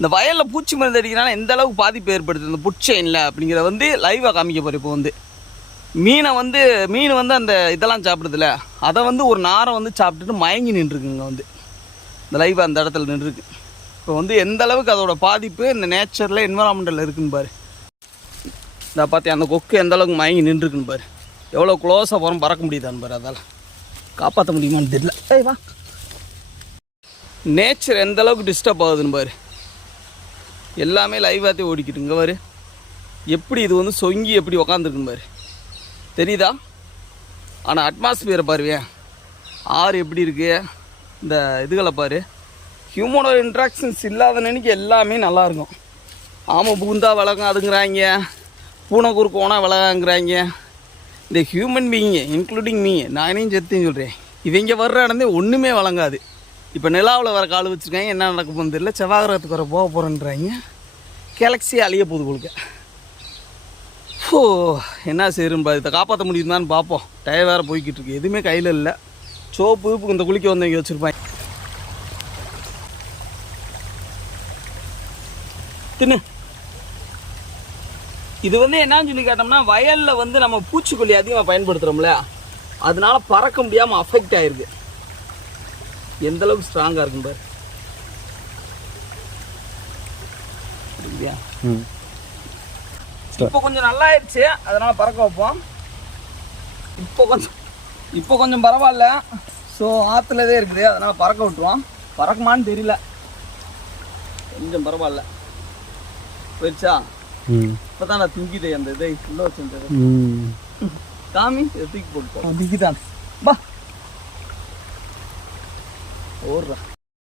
இந்த வயலில் பூச்சி மருந்து அடிக்கிறனால எந்த அளவுக்கு பாதிப்பு ஏற்படுது? இந்த புட்செயினில் அப்படிங்கிறத வந்து லைவாக காமிக்க போகிறேன் இப்போ வந்து. மீனை வந்து மீன் வந்து அந்த இதெல்லாம் சாப்பிடுதுல அதை வந்து ஒரு நாரை வந்து சாப்பிட்டுட்டு மயங்கி நின்றுருக்குங்க வந்து. இந்த லைவ் அந்த இடத்துல நின்றுருக்கு இப்போ வந்து எந்த அளவுக்கு அதோட பாதிப்பு இந்த நேச்சரில் என்வரான்மெண்டில் இருக்குன்னு பாரு. இந்த பார்த்தி அந்த கொக்கு எந்த அளவுக்கு மயங்கி நின்றுருக்குன்னு பாரு. எவ்வளோ க்ளோஸாக போகிறோம் பறக்க முடியுதான்னு பாரு அதால். காப்பாற்ற முடியுமான்னு தெரியல. ஏய் வா. நேச்சர் எந்த அளவுக்கு டிஸ்டர்ப் ஆகுதுன்னு பாரு. எல்லாமே லைவாகத்தே ஓடிக்கிட்டு இங்கே பாரு. எப்படி இது வந்து சொங்கி எப்படி உக்காந்துருக்குன்னு பாரு. தெரியுதா? ஆனால் அட்மாஸ்பியரை பாருவேன் ஆறு எப்படி இருக்குது இந்த இதுகளை பாரு. ஹியூமனோட இன்ட்ராக்ஷன்ஸ் இல்லாத நினைக்கு எல்லாமே நல்லாயிருக்கும் ஆமாம் பூந்தா வளகம் அதுங்கிறாங்க பூனை குறுக்கு ஓனா வளகாங்கிறாங்க இந்த ஹியூமன் பீயிங்க இன்க்ளூடிங் மீ நானே செத்துன்னு சொல்கிறேன் இவங்க வர்ற இடந்தே ஒன்றுமே வழங்காது இப்போ நிலாவில் வர கால் வச்சுருக்காங்க. என்ன நடக்க போகுதுன்னு தெரியல. செவ்வாகிரகத்துக்கு வர போக போகிறேன்றாங்க கேலக்ஸி அழிய போகுது உங்களுக்கு ஓ என்ன செய்யும்பா இதை காப்பாற்ற முடியுமான்னு பார்ப்போம். டயர் வேறு போய்கிட்டு இருக்கு. எதுவுமே கையில் இல்லை. சோப்பு இப்போ இந்த குளிக்க வந்தவங்க வச்சுருப்பாங்க. தின்னு. இது வந்து என்னன்னு சொல்லி கேட்டோம்னா வயலில் வந்து நம்ம பூச்சிக்கொல்லி அதிகமாக பயன்படுத்துகிறோம்ல அதனால பறக்க முடியாமல் அஃபெக்ட் ஆயிருக்கு. எந்த அளவுக்கு ஸ்ட்ராங்காக இருக்கும் பாரு. புரியுதா? இப்போ கொஞ்சம் நல்லா ஆயிடுச்சு அதனால பறக்க வைப்போம். இப்போ கொஞ்சம் இப்போ கொஞ்சம் பரவாயில்ல. ஸோ ஆற்றுலதே இருக்குது. அதனால பறக்க விட்டுருவோம். பறக்குமான்னு தெரியல. கொஞ்சம் பரவாயில்ல. போயிடுச்சா? இப்போ தான் நான் திங்கிதே அந்த இதை ஃபுல்லாக வச்சுருந்தது. காமி இதை தூக்கி போட்டு திங்கிதான் பா. Porra.